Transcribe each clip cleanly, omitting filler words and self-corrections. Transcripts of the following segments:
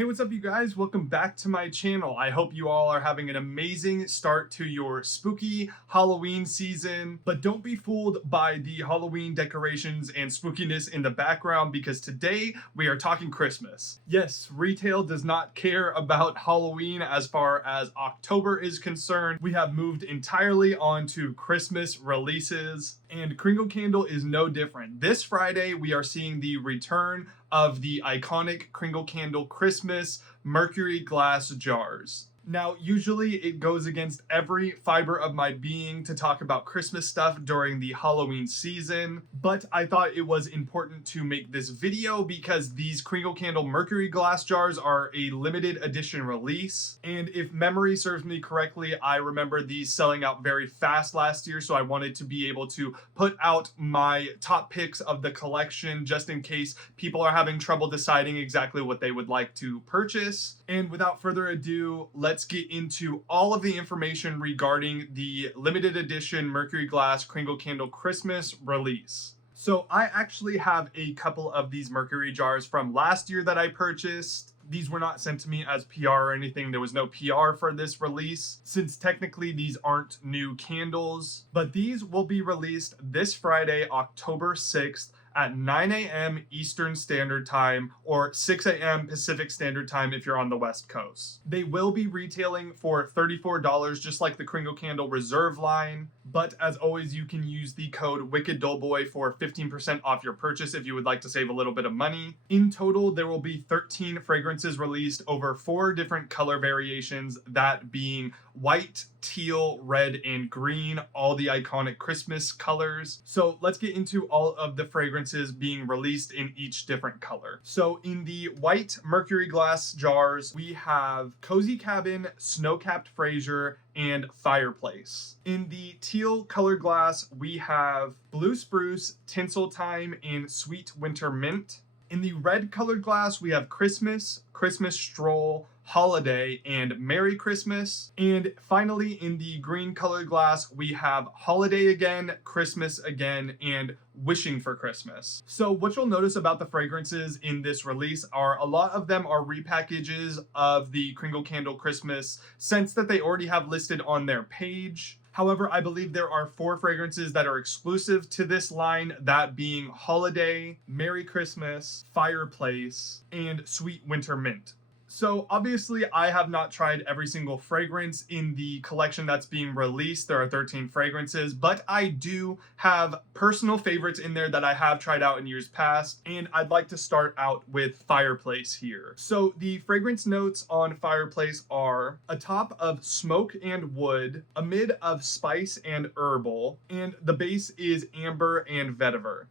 Hey, what's up you guys? Welcome back to my channel. I hope you all are having an amazing start to your spooky Halloween season, but don't be fooled by the Halloween decorations and spookiness in the background because today we are talking Christmas. Yes, retail does not care about Halloween as far as October is concerned. We have moved entirely on to Christmas releases, and Kringle Candle is no different. This Friday we are seeing the return of the iconic Kringle Candle Christmas Mercury glass jars. Now, usually it goes against every fiber of my being to talk about Christmas stuff during the Halloween season, but I thought it was important to make this video because these Kringle Candle Mercury glass jars are a limited edition release, and if memory serves me correctly, I remember these selling out very fast last year, so I wanted to be able to put out my top picks of the collection just in case people are having trouble deciding exactly what they would like to purchase. And without further ado, let's get into all of the information regarding the limited edition Mercury Glass Kringle Candle Christmas release. So I actually have a couple of these Mercury jars from last year that I purchased. These were not sent to me as PR or anything. There was no PR for this release, since technically these aren't new candles. But these will be released this Friday, October 6th, at 9 a.m. Eastern Standard Time or 6 a.m. Pacific Standard Time if you're on the West Coast. They will be retailing for $34 just like the Kringle Candle Reserve line, but as always you can use the code WICKEDDOUGHBOY for 15% off your purchase if you would like to save a little bit of money. In total there will be 13 fragrances released over 4 different color variations, that being white, teal, red, and green, all the iconic Christmas colors. So let's get into all of the fragrances being released in each different color. So in the white Mercury glass jars, we have Cozy Cabin, Snow-Capped Fraser, and Fireplace. In the teal color glass, we have Blue Spruce, Tinseltime, and Sweet Winter Mint. In the red colored glass, we have Christmas, Christmas Stroll, Holiday, and Merry Christmas. And finally, in the green colored glass, we have Holiday again, Christmas again, and Wishing for Christmas. So what you'll notice about the fragrances in this release are a lot of them are repackages of the Kringle Candle Christmas scents that they already have listed on their page. However, I believe there are 4 fragrances that are exclusive to this line, that being Holiday, Merry Christmas, Fireplace, and Sweet Winter Mint. So obviously I have not tried every single fragrance in the collection that's being released. There are 13 fragrances, but I do have personal favorites in there that I have tried out in years past, and I'd like to start out with Fireplace here. So the fragrance notes on Fireplace are a top of smoke and wood, a mid of spice and herbal, and the base is amber and vetiver.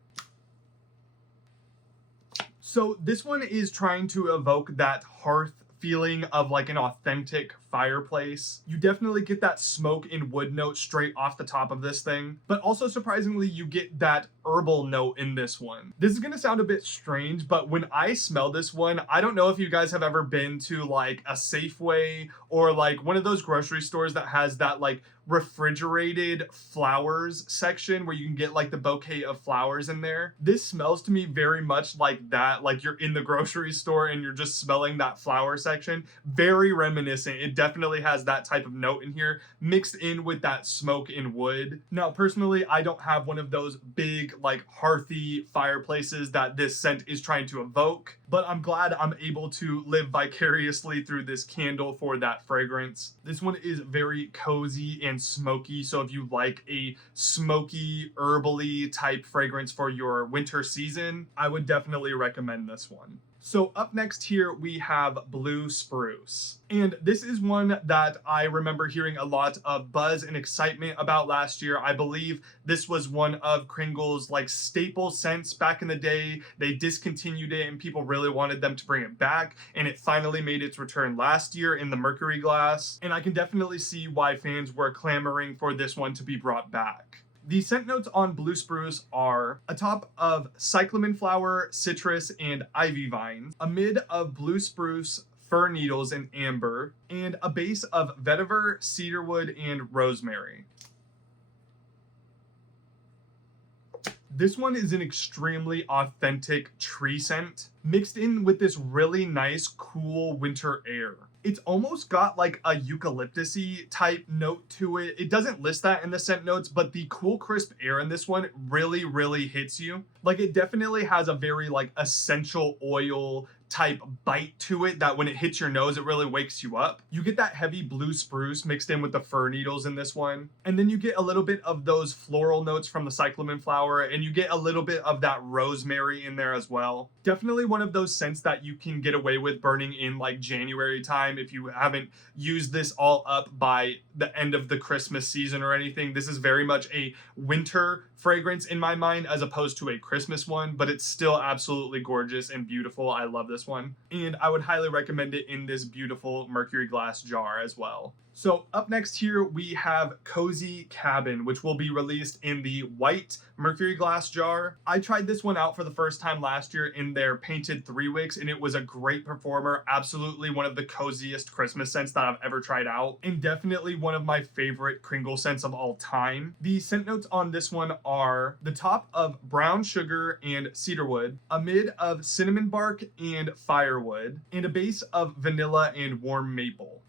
So this one is trying to evoke that hearth feeling of like an authentic fireplace. You definitely get that smoke and wood note straight off the top of this thing, but also surprisingly you get that herbal note in this one. This is gonna sound a bit strange, but when I smell this one, I don't know if you guys have ever been to like a Safeway or like one of those grocery stores that has that like refrigerated flowers section where you can get like the bouquet of flowers in there. This smells to me very much like that, like you're in the grocery store and you're just smelling that flower section. Very reminiscent. It definitely has that type of note in here mixed in with that smoke and wood. Now personally, I don't have one of those big like hearthy fireplaces that this scent is trying to evoke, but I'm glad I'm able to live vicariously through this candle for that fragrance. This one is very cozy and smoky, so if you like a smoky, herbally type fragrance for your winter season, I would definitely recommend this one. So up next here we have Blue Spruce. And this is one that I remember hearing a lot of buzz and excitement about last year. I believe this was one of Kringle's like staple scents back in the day. They discontinued it and people really wanted them to bring it back, and it finally made its return last year in the Mercury glass. And I can definitely see why fans were clamoring for this one to be brought back. The scent notes on Blue Spruce are a top of cyclamen flower, citrus, and ivy vines, a mid of blue spruce, fir needles, and amber, and a base of vetiver, cedarwood, and rosemary. This one is an extremely authentic tree scent mixed in with this really nice, cool winter air. It's almost got like a eucalyptus-y type note to it. It doesn't list that in the scent notes, but the cool, crisp air in this one really, really hits you. Like, it definitely has a very like essential oil type bite to it that when it hits your nose, it really wakes you up. You get that heavy blue spruce mixed in with the fir needles in this one. And then you get a little bit of those floral notes from the cyclamen flower, and you get a little bit of that rosemary in there as well. Definitely one of those scents that you can get away with burning in like January time if you haven't used this all up by the end of the Christmas season or anything. This is very much a winter fragrance in my mind as opposed to a Christmas one, but it's still absolutely gorgeous and beautiful. I love this one, and I would highly recommend it in this beautiful Mercury glass jar as well. So up next here we have Cozy Cabin, which will be released in the white Mercury glass jar. I tried this one out for the first time last year in their painted 3 wicks, and it was a great performer. Absolutely one of the coziest Christmas scents that I've ever tried out, and definitely one of my favorite Kringle scents of all time. The scent notes on this one are the top of brown sugar and cedarwood, a mid of cinnamon bark and firewood, and a base of vanilla and warm maple.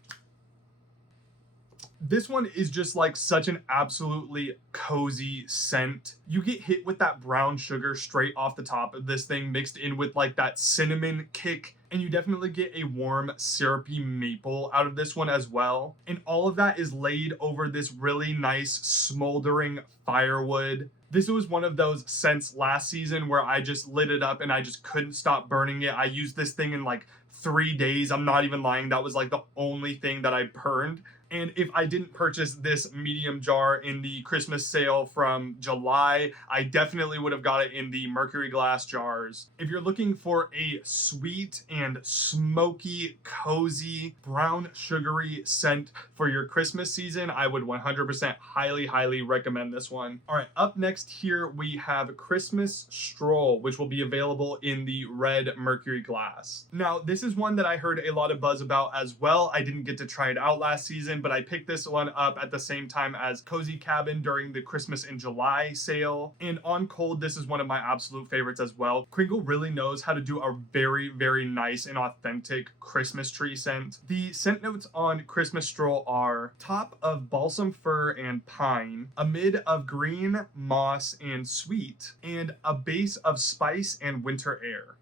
This one is just like such an absolutely cozy scent. You get hit with that brown sugar straight off the top of this thing mixed in with like that cinnamon kick, and you definitely get a warm syrupy maple out of this one as well. And all of that is laid over this really nice smoldering firewood. This was one of those scents last season where I just lit it up and I just couldn't stop burning it. I used this thing in like 3 days. I'm not even lying. That was like the only thing that I burned. And if I didn't purchase this medium jar in the Christmas sale from July, I definitely would have got it in the Mercury glass jars. If you're looking for a sweet and smoky, cozy, brown sugary scent for your Christmas season, I would 100% highly recommend this one. All right, up next here we have Christmas Stroll, which will be available in the red Mercury glass. Now, this is one that I heard a lot of buzz about as well. I didn't get to try it out last season, but I picked this one up at the same time as Cozy Cabin during the Christmas in July sale. And on cold, this is one of my absolute favorites as well. Kringle really knows how to do a very nice and authentic Christmas tree scent. The scent notes on Christmas Stroll are top of balsam fir and pine, a mid of green, moss, and sweet, and a base of spice and winter air.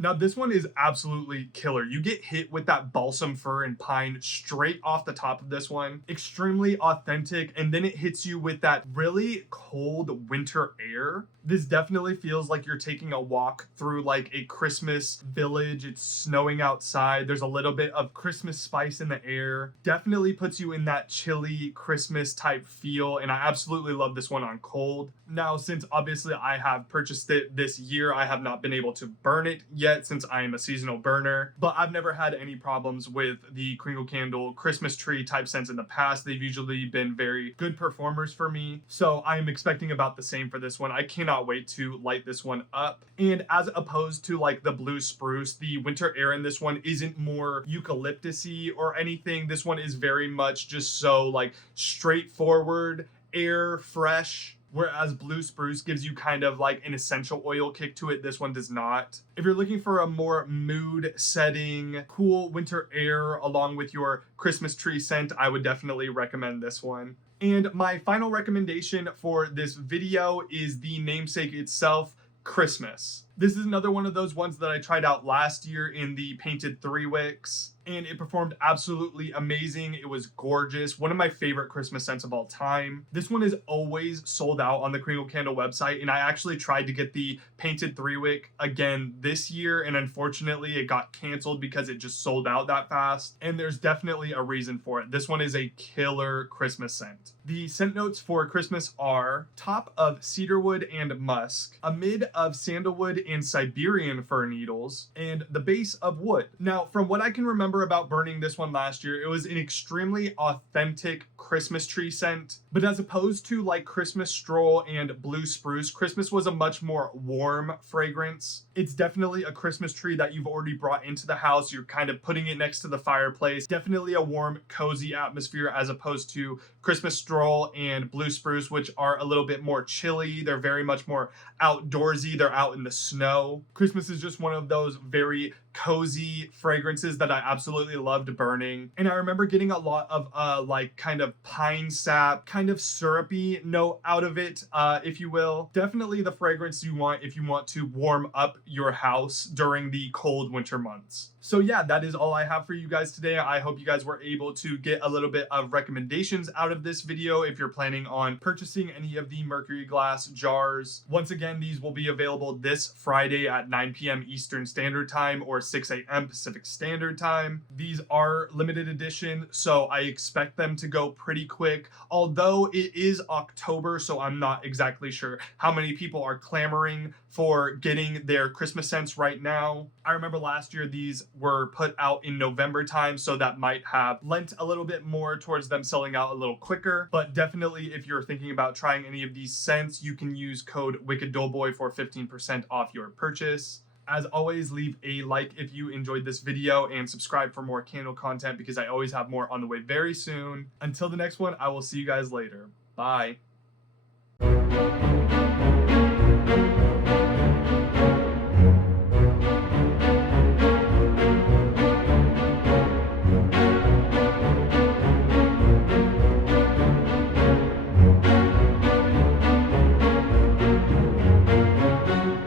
Now, this one is absolutely killer. You get hit with that balsam fir and pine straight off the top of this one. Extremely authentic, and then it hits you with that really cold winter air. This definitely feels like you're taking a walk through like a Christmas village. It's snowing outside. There's a little bit of Christmas spice in the air. Definitely puts you in that chilly Christmas type feel, and I absolutely love this one on cold. Now, since obviously I have purchased it this year, I have not been able to burn it yet since I am a seasonal burner, but I've never had any problems with the Kringle Candle Christmas tree type scents in the past. They've usually been very good performers for me, so I am expecting about the same for this one. I cannot wait to light this one up. And as opposed to like the blue spruce, the winter air in this one isn't more eucalyptus-y or anything. This one is very much just so like straightforward, air, fresh. Whereas blue spruce gives you kind of like an essential oil kick to it, this one does not. If you're looking for a more mood setting, cool winter air along with your Christmas tree scent, I would definitely recommend this one. And my final recommendation for this video is the namesake itself, Christmas. This is another one of those ones that I tried out last year in the painted 3 wicks, and it performed absolutely amazing. It was gorgeous. One of my favorite Christmas scents of all time. This one is always sold out on the Kringle Candle website, and I actually tried to get the painted 3 wick again this year, and unfortunately it got canceled because it just sold out that fast, and there's definitely a reason for it. This one is a killer Christmas scent. The scent notes for Christmas are top of cedarwood and musk, a mid of sandalwood and Siberian fir needles, and the base of wood. Now, from what I can remember about burning this one last year, it was an extremely authentic Christmas tree scent, but as opposed to like Christmas Stroll and Blue Spruce, Christmas was a much more warm fragrance. It's definitely a Christmas tree that you've already brought into the house. You're kind of putting it next to the fireplace. Definitely a warm, cozy atmosphere as opposed to Christmas Stroll and Blue Spruce, which are a little bit more chilly. They're very much more outdoorsy. They're out in the snow. Christmas is just one of those very cozy fragrances that I absolutely loved burning. And I remember getting a lot of like kind of pine sap, kind of syrupy note out of it, if you will. Definitely the fragrance you want if you want to warm up your house during the cold winter months. So yeah, that is all I have for you guys today. I hope you guys were able to get a little bit of recommendations out of this video if you're planning on purchasing any of the Mercury glass jars. Once again, these will be available this Friday at 9 p.m. Eastern Standard Time or 6 a.m. Pacific Standard Time. These are limited edition, so I expect them to go pretty quick. Although it is October, so I'm not exactly sure how many people are clamoring for getting their Christmas scents right now. I remember last year these were put out in November time, so that might have lent a little bit more towards them selling out a little quicker. But definitely, if you're thinking about trying any of these scents, you can use code WickedDoughboy for 15% off your purchase. As always, leave a like if you enjoyed this video and subscribe for more candle content because I always have more on the way very soon. Until the next one, I will see you guys later. Bye.